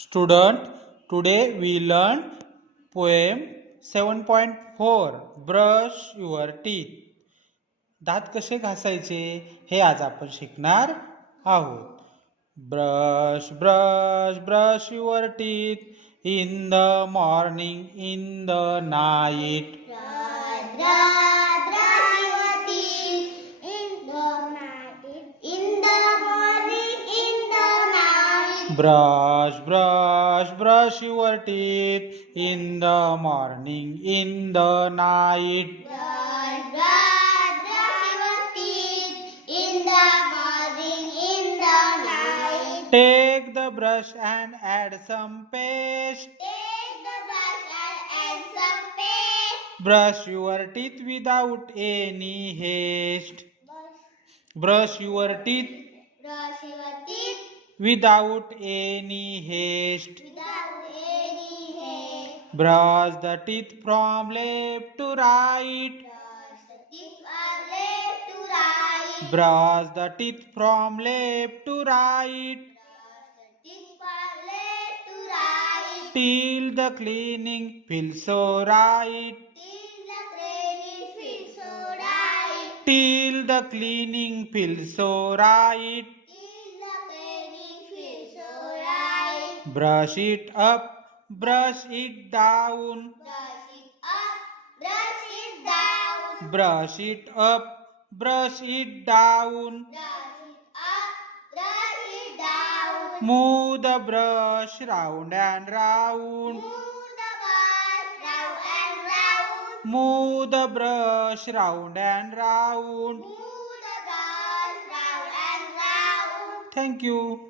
Student, today we learn poem 7.4 Brush your teeth. दात कसे घासायचे हे आज आपण शिकणार आहोत. Brush brush brush your teeth in the morning in the night. Brush, brush, brush your teeth in the morning, in the night. Brush, brush, brush your teeth in the morning, in the night. Take the brush and add some paste. Take the brush and add some paste. Brush your teeth without any haste. Brush your teeth Brush your teeth without any haste. without any haste. Brush the teeth from left to right. Brush the teeth from left to right. Brush the teeth from left to right. Brush the teeth from left to right. Till the cleaning feels so right. Till the cleaning feels so right. Till the cleaning feels so right. Till the cleaning feels so right. Brush it up, brush it down. Brush it up, brush it down. Brush it up, brush it down. Brush it up, brush it down. Move the brush round and round. Move the brush round and round. Move the brush round and round. Move the brush round and round. Thank you.